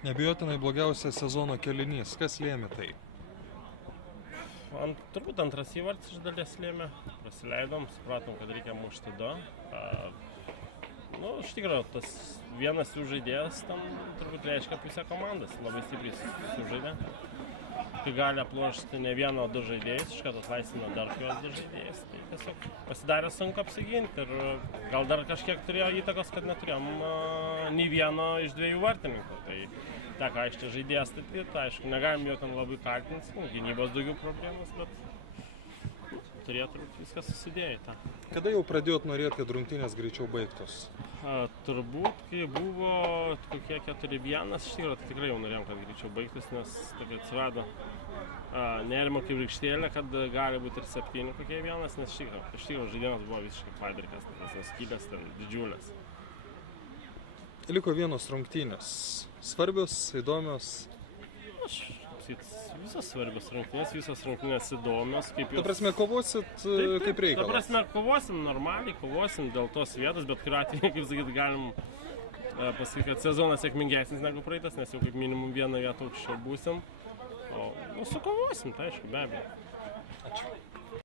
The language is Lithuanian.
Nebijotinai blogiausias sezono kėlinys. Kas lėmė tai? Turbūt antras įvartis iš dalies lėmė. Prasileidom, supratom, kad reikia mušti du. Iš tikrųjų, tas vienas jų žaidėjas tam turbūt reiškia pusę komandas. Labai stipriai sužaidė. Kai gali aplošti ne vieną, o du žaidėjus, iš karto atlaisvino dar juos du žaidėjus. Tai tiesiog pasidarė sunku apsiginti ir gal dar kažkiek turėjo įtakos, kad neturėjom nei vieno iš dviejų vartininkų. Tai teko aiškiai žaidėjas statyti, aišku, negalim jo ten labai kaltinti, gynybos daugiau problemas, bet turėtų viskas susidėjo į tą. Kada jau pradėjot norėti, kad rungtynės greičiau baigtos? Turbūt, kai buvo kokie 4-1, iš tikrųjų, tai tikrai jau norėjom, kad greičiau baigtis, nes tokia atsirado nerimo kaip rykštėlė, kad gali būti ir 7 kokie vienas, nes iš tikrųjų žaidimas buvo visiškai padarkas, nes skylės ten didžiulės. Liko vienos rungtynės. Svarbios, įdomios? Visos svarbios rungtynės, visos rungtynės įdomios. Ta prasme, kovosit kaip reikalas? Ta prasme, kovosim normaliai, kovosim dėl tos vietos, bet kuriuo atveju, kaip sakyti, galim pasakyti, kad sezonas sėkmingesnis negu praeitas, nes jau kaip minimum vieną vietą aukščiau būsim. O sukovosim, tai aišku, be abejo. Ačiū.